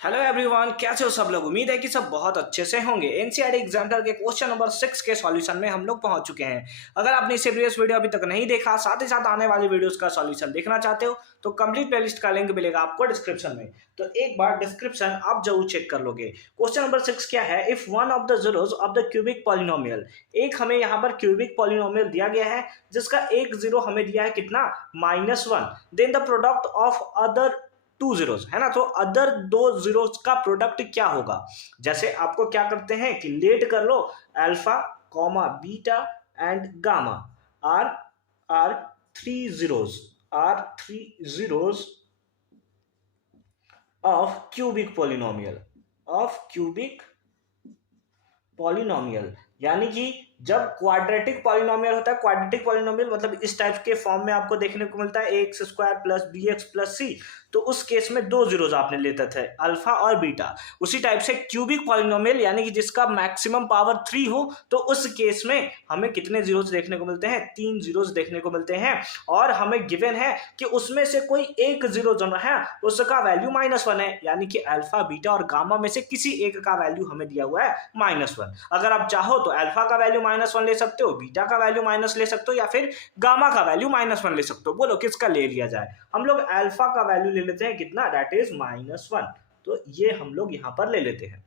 Hello everyone, कैसे हो सब लोग। उम्मीद है कि सब बहुत अच्छे से होंगे। एनसीईआरटी एग्जामिनर के क्वेश्चन नंबर 6 के सॉल्यूशन में हम लोग पहुंच चुके हैं। अगर आपने इससे प्रीवियस वीडियो अभी तक नहीं देखा, साथ ही साथ आने वाली वीडियोस का सॉल्यूशन देखना चाहते हो तो कंप्लीट प्लेलिस्ट का लिंक मिलेगा आपको डिस्क्रिप्शन में। तो एक बार डिस्क्रिप्शन आप जरूर चेक कर लोगे। क्वेश्चन नंबर 6 क्या है, if one of the zeros of the cubic polynomial. एक हमें यहाँ पर क्यूबिक पॉलिनोमियल दिया गया है जिसका एक जीरो हमें दिया है कितना, -1। Then the product of other two zeros है ना, तो अदर दो जीरोस का प्रोडक्ट क्या होगा। जैसे आपको क्या करते हैं कि लेट कर लो, alpha comma beta and gamma are are three zeros of cubic polynomial यानी कि जब क्वाड्रेटिक पॉलिनोमियल होता है, क्वाड्रेटिक पॉलिनोमियल मतलब इस टाइप के फॉर्म में आपको देखने को मिलता है x square plus b x plus c. तो उस केस में दो जीरोज आपने लेते थे, अल्फा और बीटा। उसी टाइप से क्यूबिक पॉलिनोमियल यानी कि जिसका मैक्सिमम पावर 3 हो, तो उस केस में हमें कितने जीरोज देखने को मिलते हैं, 3 जीरोज देखने को मिलते हैं। और हमें गिवन है कि उसमें से कोई एक जीरो जो है उसका वैल्यू -1 है, यानी कि अल्फा बीटा और गामा में से किसी एक का वैल्यू हमें दिया हुआ है -1। अगर आप चाहो तो अल्फा का वैल्यू -1 ले सकते हो, बीटा का वैल्यू माइनस ले सकते हो, या फिर गामा का वैल्यू -1 ले सकते हो। बोलो किसका ले लिया जाए। हम लोग अल्फा का वैल्यू ले लेते हैं कितना, दैट इज -1। तो ये हम लोग यहां पर ले लेते हैं।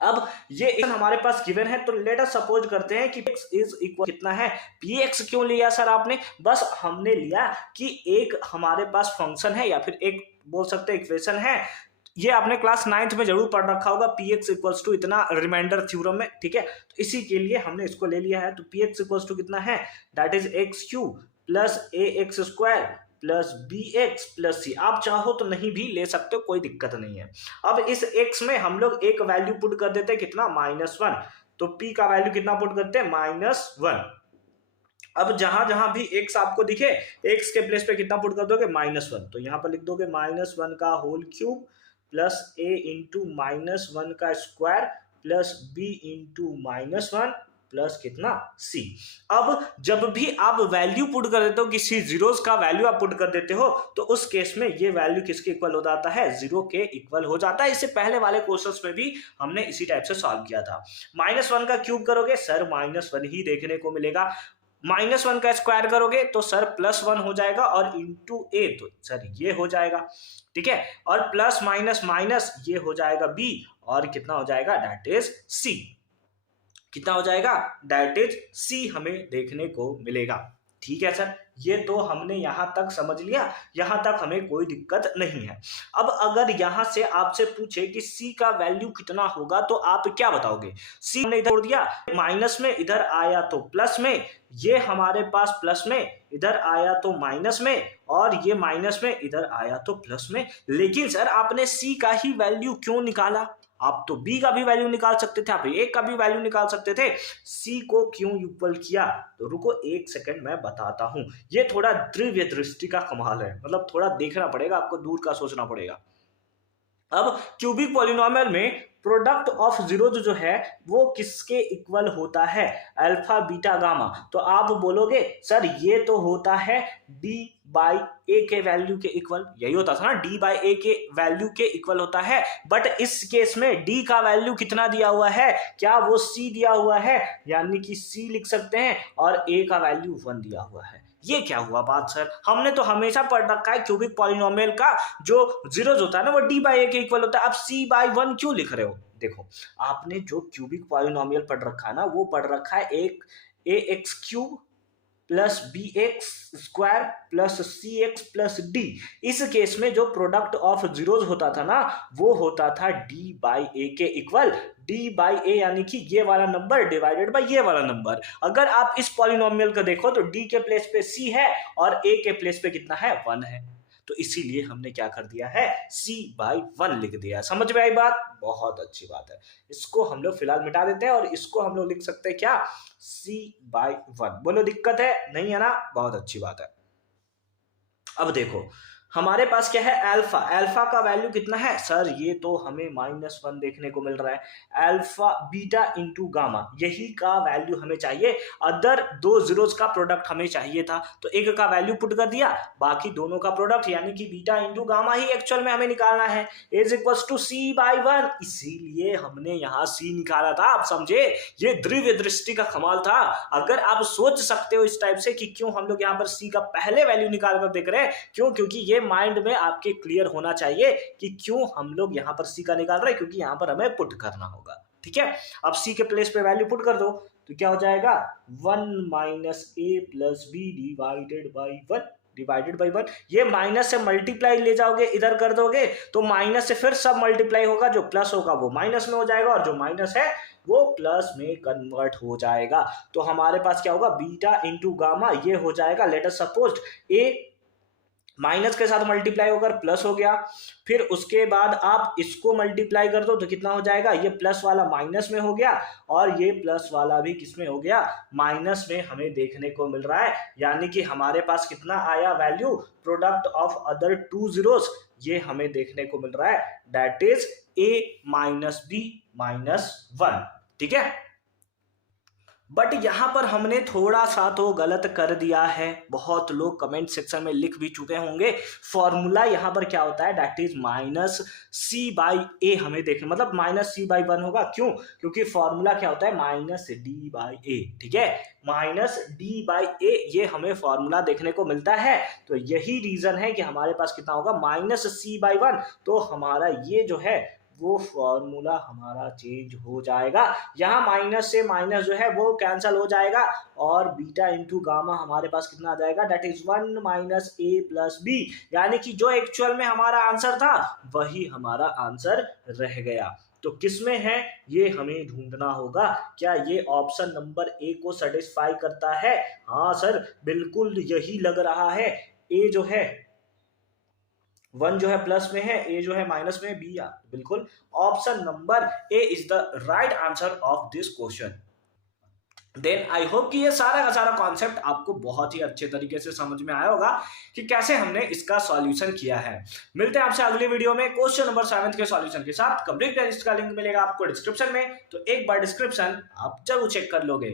अब ये हमारे पास गिवन है, तो लेट अस सपोज करते हैं कि x इज इक्वल कितना है, px। क्यों लिया सर आपने, बस हमने लिया कि एक हमारे पास फंक्शन है या फिर एक बोल सकते हैं इक्वेशन है। ये आपने क्लास 9th में जरूर पढ़ रखा होगा, px इक्वल्स टू इतना, रिमाइंडर थ्योरम में, ठीक है। तो इसी के लिए हमने इसको ले लिया है। तो px इक्वल्स टू कितना है, that is x³ plus ax² plus bx plus c। आप चाहो तो नहीं भी ले सकते हो, कोई दिक्कत नहीं है। अब इस x में हम लोग एक वैल्यू पुट कर देते हैं कितना, -1। तो p का वैल्यू कितना पुट करते हैं, -1। अब जहां जहां भी x आपको दिखे, x के प्लेस पे कितना पुट कर दोगे, -1। तो यहां पर लिख दोगे -1 का whole cube plus a into -1 का square plus b into -1 plus कितना, c। अब जब भी आप वैल्यू पुट कर देते हो, किसी जीरोस का वैल्यू आप पुट कर देते हो, तो उस केस में ये वैल्यू किसके इक्वल हो जाता है, 0 के इक्वल हो जाता है। इससे पहले वाले क्वेश्चंस में भी हमने इसी टाइप से सॉल्व किया था। -1 का क्यूब करोगे सर -1 ही देखने को मिलेगा, -1 का स्क्वायर करोगे तो सर +1 हो जाएगा, और इंटू ए तो सर ये हो जाएगा, ठीक है। और प्लस माइनस माइनस ये हो जाएगा b, और कितना हो जाएगा, दैट इज c। कितना हो जाएगा, दैट इज c हमें देखने को मिलेगा। ठीक है सर, ये तो हमने यहां तक समझ लिया, यहां तक हमें कोई दिक्कत नहीं है। अब अगर यहां से आपसे पूछे कि c का वैल्यू कितना होगा, तो आप क्या बताओगे। c हमने इधर छोड़ दिया, माइनस में इधर आया तो प्लस में, ये हमारे पास प्लस में इधर आया तो माइनस में, और ये माइनस में इधर आया तो प्लस में। लेकिन सर आपने c का ही वैल्यू क्यों निकाला, आप तो b का भी वैल्यू निकाल सकते थे, आप a का भी वैल्यू निकाल सकते थे, c को क्यों इक्वल किया। तो रुको एक सेकंड मैं बताता हूं। ये थोड़ा दिव्य दृष्टि का कमाल है, मतलब थोड़ा देखना पड़ेगा आपको, दूर का सोचना पड़ेगा। अब क्यूबिक पॉलिनोमियल में प्रोडक्ट ऑफ जीरोज जो है वो किसके इक्वल होता है, अल्फा बीटा गामा। तो आप बोलोगे सर ये तो होता है d बाई ए के वैल्यू के इक्वल, यही होता था ना, d बाई ए के वैल्यू के इक्वल होता है। बट इस केस में d का वैल्यू कितना दिया हुआ है, क्या वो c दिया हुआ है, यानी कि c लिख सकते हैं, और a का वैल्यू 1 दिया हुआ है। ये क्या हुआ बात सर, हमने तो हमेशा पढ़ रखा है क्यूबिक पॉलिनोमियल का जो जीरोज होता है ना वो d बाई ए के इक्वल होता है। अब c बाई 1 क्यों लिख रहे हो। देखो आपने जो क्यूबिक पॉलिनोमियल पढ़ रखा है ना, वो पढ़ रखा है एक ax³ plus bx² plus cx plus d। इस केस में जो प्रोडक्ट ऑफ जीरोज होता था ना, वो होता था d बाई ए के इक्वल, d बाई ए यानी कि ये वाला नंबर डिवाइडेड बाई ये वाला नंबर। अगर आप इस पॉलिनोमियल को देखो तो d के प्लेस पे c है और a के प्लेस पे कितना है, 1 है। तो इसीलिए हमने क्या कर दिया है, c बाई 1 लिख दिया। समझ में आई बात, बहुत अच्छी बात है। इसको हम लोग फिलहाल मिटा देते हैं, और इसको हम लोग लिख सकते हैं क्या, c बाई 1। बोलो दिक्कत है नहीं है ना, बहुत अच्छी बात है। अब देखो हमारे पास क्या है अल्फा, अल्फा का वैल्यू कितना है सर, ये तो हमें -1 देखने को मिल रहा है। अल्फा बीटा इंटू गामा, यही का वैल्यू हमें चाहिए। अदर दो जीरोस का प्रोडक्ट हमें चाहिए था, तो एक का वैल्यू पुट कर दिया, बाकी दोनों का प्रोडक्ट यानी कि बीटा इंटू गामा ही एक्चुअल में हमें निकालना है, इज इक्वल टू C/1। इसीलिए हमने यहाँ C निकाला था। आप समझे, ये द्रव्य दृष्टि का कमाल था। अगर आप सोच सकते हो इस टाइप से कि क्यों हम लोग यहाँ पर C का पहले वैल्यू निकाल कर देख रहे हैं, क्यों, क्योंकि ये माइंड में आपके क्लियर होना चाहिए कि क्यों हम लोग यहाँ पर C का निकाल रहे हैं, क्योंकि यहाँ पर हमें पुट करना होगा। ठीक है, अब C के प्लेस पे वैल्यू पुट कर दो, तो क्या हो जाएगा 1 - a + b डिवाइडेड बाई 1। ये माइनस से मल्टीप्लाई ले जाओगे, इधर कर दोगे तो माइनस से फिर सब मल्टीप्लाई होगा, जो प्लस होगा वो माइनस में हो जाएगा और जो माइनस है वो प्लस में कन्वर्ट हो जाएगा। तो हमारे पास क्या होगा बीटा इंटू गामा, ये हो जाएगा let us suppose a minus के साथ मल्टीप्लाई होकर प्लस हो गया, फिर उसके बाद आप इसको मल्टीप्लाई कर दो तो कितना हो जाएगा, ये प्लस वाला माइनस में हो गया और ये प्लस वाला भी किस में हो गया, माइनस में हमें देखने को मिल रहा है। यानी कि हमारे पास कितना आया value, product of other two zeros, ये हमें देखने को मिल रहा है, दैट इज a - b - 1। ठीक है, बट यहां पर हमने थोड़ा सा तो गलत कर दिया है। बहुत लोग कमेंट सेक्शन में लिख भी चुके होंगे, फॉर्मूला यहां पर क्या होता है, दैट इज -C/A हमें देखना, मतलब -C/1 होगा। क्यों, क्योंकि फॉर्मूला क्या होता है -D/A। ठीक है, -D/A ये हमें फॉर्मूला देखने को मिलता है। तो यही रीजन है कि हमारे पास कितना होगा -C/1। तो हमारा ये जो है वो फॉर्मूला हमारा चेंज हो जाएगा। यहाँ माइनस से माइनस जो है वो कैंसल हो जाएगा और बीटा इंटू गामा हमारे पास कितना आ जाएगा, दैट इज 1 - a + b। यानी कि जो एक्चुअल में हमारा आंसर था वही हमारा आंसर रह गया। तो किसमें है ये हमें ढूंढना होगा, क्या ये ऑप्शन नंबर ए को सेटिस्फाई करता है। हाँ सर, बिल्कुल यही लग रहा है। ए जो है 1 जो है प्लस में है, ए जो है माइनस में, बी बिल्कुल option number A is the right answer of this question. Then I hope कि ये सारा का सारा कॉन्सेप्ट आपको बहुत ही अच्छे तरीके से समझ में आया होगा कि कैसे हमने इसका सॉल्यूशन किया है। मिलते हैं आपसे अगली वीडियो में क्वेश्चन नंबर 7 के सॉल्यूशन के साथ। कंप्लीट प्लेलिस्ट का लिंक मिलेगा आपको डिस्क्रिप्शन में, तो एक बार डिस्क्रिप्शन आप जरूर चेक कर लोगे।